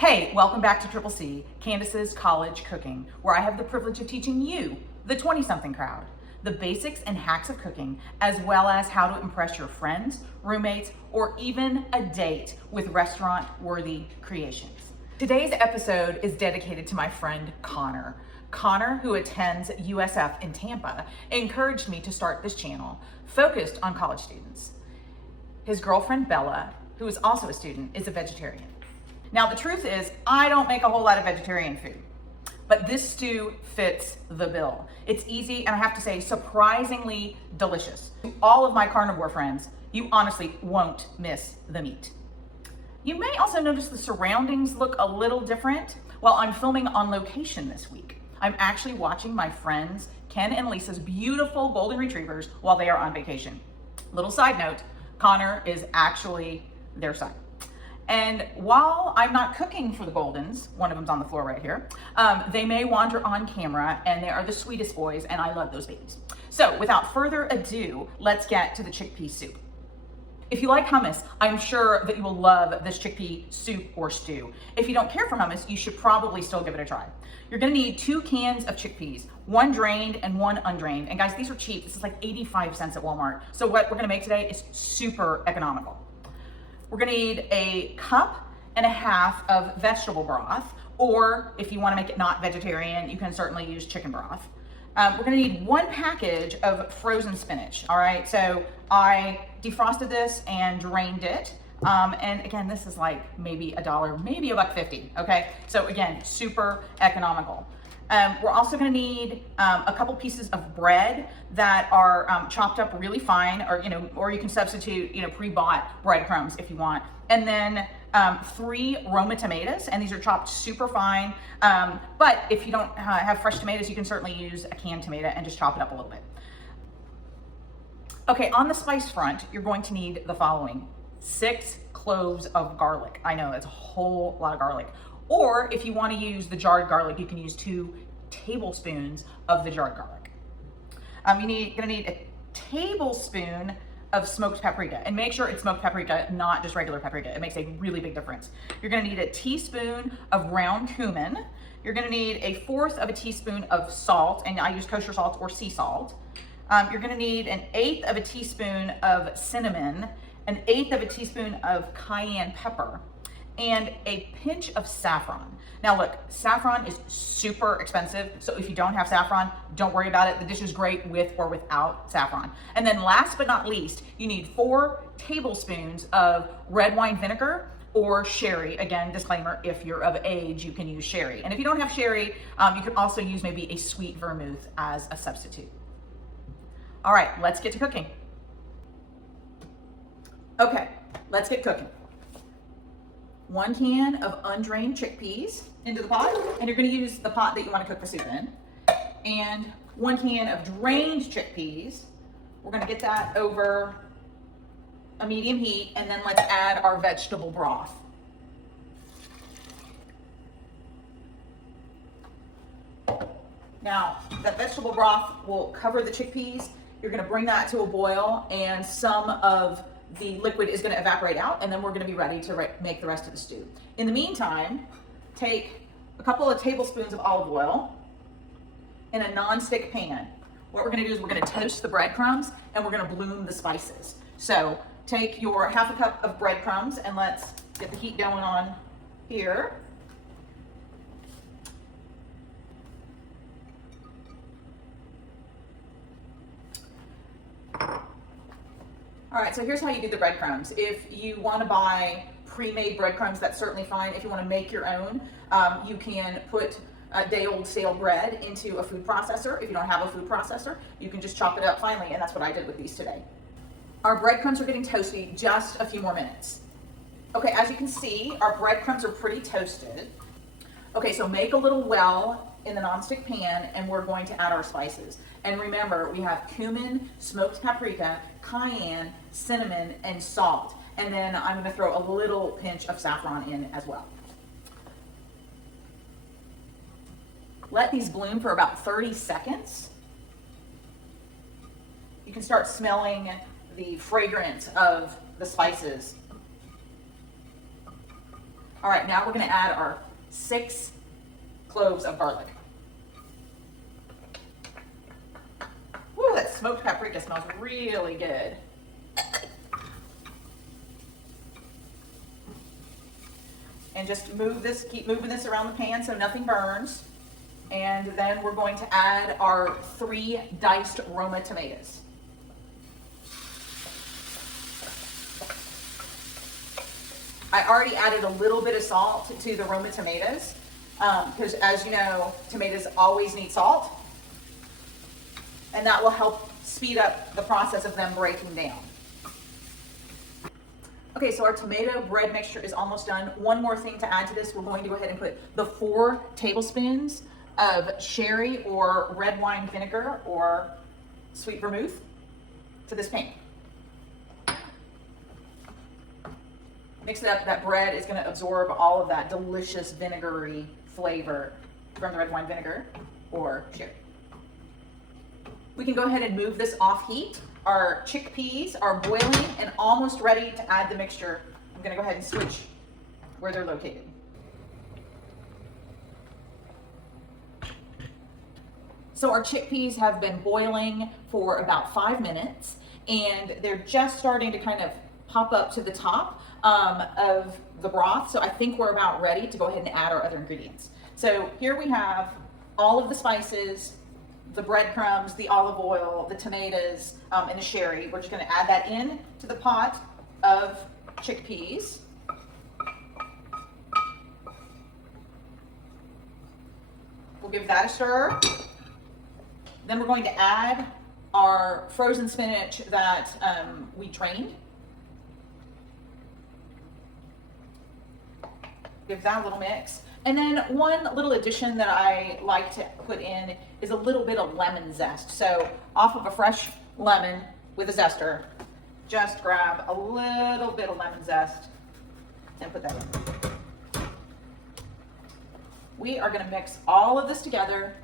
Hey, welcome back to Triple C, Candace's College Cooking, where I have the privilege of teaching you, the 20-something crowd, the basics and hacks of cooking, as well as how to impress your friends, roommates, or even a date with restaurant-worthy creations. Today's episode is dedicated to my friend Connor. Connor, who attends USF in Tampa, encouraged me to start this channel focused on college students. His girlfriend Bella, who is also a student, is a vegetarian. Now, the truth is, I don't make a whole lot of vegetarian food, but this stew fits the bill. It's easy, and I have to say, surprisingly delicious. To all of my carnivore friends, you honestly won't miss the meat. You may also notice the surroundings look a little different. While I'm filming on location this week, I'm actually watching my friends Ken and Lisa's beautiful golden retrievers while they are on vacation. Little side note, Connor is actually their son. And while I'm not cooking for the Goldens, one of them's on the floor right here, they may wander on camera, and they are the sweetest boys, and I love those babies. So without further ado, let's get to the chickpea soup. If you like hummus, I'm sure that you will love this chickpea soup or stew. If you don't care for hummus, you should probably still give it a try. You're gonna need 2 cans of chickpeas, one drained and one undrained. And guys, these are cheap. This is like 85 cents at Walmart. So what we're gonna make today is super economical. We're gonna need a cup and a half of vegetable broth, or if you wanna make it not vegetarian, you can certainly use chicken broth. We're gonna need 1 package of frozen spinach, all right? So I defrosted this and drained it. And again, this is like maybe $1, maybe $1.50, okay? So again, super economical. We're also gonna need a couple pieces of bread that are chopped up really fine, or you can substitute, pre-bought breadcrumbs if you want. And then 3 Roma tomatoes, and these are chopped super fine. But if you don't have fresh tomatoes, you can certainly use a canned tomato and just chop it up a little bit. Okay, on the spice front, you're going to need the following: 6 cloves of garlic. I know, that's a whole lot of garlic. Or if you want to use the jarred garlic, you can use 2 tablespoons of the jarred garlic. You're gonna need a tablespoon of smoked paprika, and make sure it's smoked paprika, not just regular paprika. It makes a really big difference. You're gonna need a teaspoon of ground cumin. You're gonna need 1/4 of a teaspoon of salt, and I use kosher salt or sea salt. You're gonna need 1/8 of a teaspoon of cinnamon, 1/8 of a teaspoon of cayenne pepper, and a pinch of saffron. Now look, saffron is super expensive, so if you don't have saffron, don't worry about it. The dish is great with or without saffron. And then last but not least, you need 4 tablespoons of red wine vinegar or sherry. Again, disclaimer, if you're of age, you can use sherry. And if you don't have sherry, you can also use maybe a sweet vermouth as a substitute. All right, let's get to cooking. Okay, let's get cooking. 1 can of undrained chickpeas into the pot, and you're gonna use the pot that you wanna cook the soup in. And 1 can of drained chickpeas. We're gonna get that over a medium heat, and then let's add our vegetable broth. Now, that vegetable broth will cover the chickpeas. You're gonna bring that to a boil, and some of the liquid is gonna evaporate out, and then we're gonna be ready to make the rest of the stew. In the meantime, take a couple of tablespoons of olive oil in a non-stick pan. What we're gonna do is we're gonna toast the breadcrumbs, and we're gonna bloom the spices. So take your 1/2 cup of breadcrumbs, and let's get the heat going on here. All right, so here's how you do the breadcrumbs. If you want to buy pre-made breadcrumbs, that's certainly fine. If you want to make your own, you can put day-old stale bread into a food processor. If you don't have a food processor, you can just chop it up finely, and that's what I did with these today. Our breadcrumbs are getting toasty, just a few more minutes. Okay, as you can see, our breadcrumbs are pretty toasted. Okay, so make a little well in the nonstick pan, and we're going to add our spices. And remember, we have cumin, smoked paprika, cayenne, cinnamon, and salt. And then I'm gonna throw a little pinch of saffron in as well. Let these bloom for about 30 seconds. You can start smelling the fragrance of the spices. All right, now we're gonna add our 6 cloves of garlic. Woo, that smoked paprika smells really good. And just keep moving this around the pan so nothing burns. And then we're going to add our 3 diced Roma tomatoes. I already added a little bit of salt to the Roma tomatoes because, as you know, tomatoes always need salt. And that will help speed up the process of them breaking down. Okay, so our tomato bread mixture is almost done. One more thing to add to this, we're going to go ahead and put the 4 tablespoons of sherry or red wine vinegar or sweet vermouth to this pan. Mix it up. That bread is going to absorb all of that delicious vinegary flavor from the red wine vinegar or sherry. We can go ahead and move this off heat. Our chickpeas are boiling and almost ready to add the mixture. I'm going to go ahead and switch where they're located. So our chickpeas have been boiling for about 5 minutes, and they're just starting to kind of pop up to the top of the broth. So I think we're about ready to go ahead and add our other ingredients. So here we have all of the spices, the breadcrumbs, the olive oil, the tomatoes, and the sherry. We're just going to add that in to the pot of chickpeas. We'll give that a stir. Then we're going to add our frozen spinach that we drained. Give that a little mix. And then one little addition that I like to put in is a little bit of lemon zest. So off of a fresh lemon with a zester, just grab a little bit of lemon zest and put that in. We are going to mix all of this together.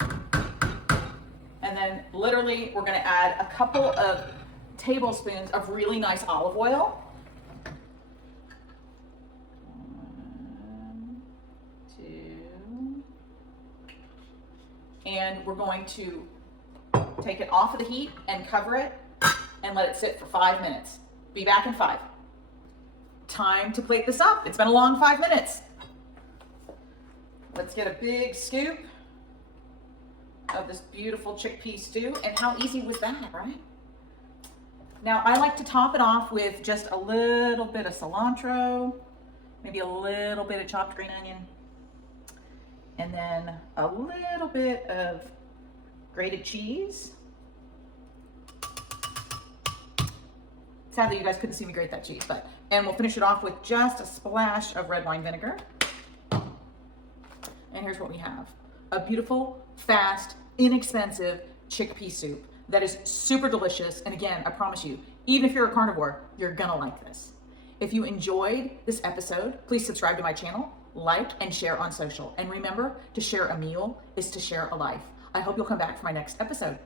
And then literally we're going to add a couple of tablespoons of really nice olive oil. 1, 2. And we're going to take it off of the heat and cover it and let it sit for 5 minutes. Be back in 5. Time to plate this up. It's been a long 5 minutes. Let's get a big scoop of this beautiful chickpea stew. And how easy was that, right? Now I like to top it off with just a little bit of cilantro, maybe a little bit of chopped green onion, and then a little bit of grated cheese. Sadly, you guys couldn't see me grate that cheese, and we'll finish it off with just a splash of red wine vinegar. And here's what we have. A beautiful, fast, inexpensive chickpea soup that is super delicious. And again, I promise you, even if you're a carnivore, you're gonna like this. If you enjoyed this episode, please subscribe to my channel, like, and share on social. And remember, to share a meal is to share a life. I hope you'll come back for my next episode.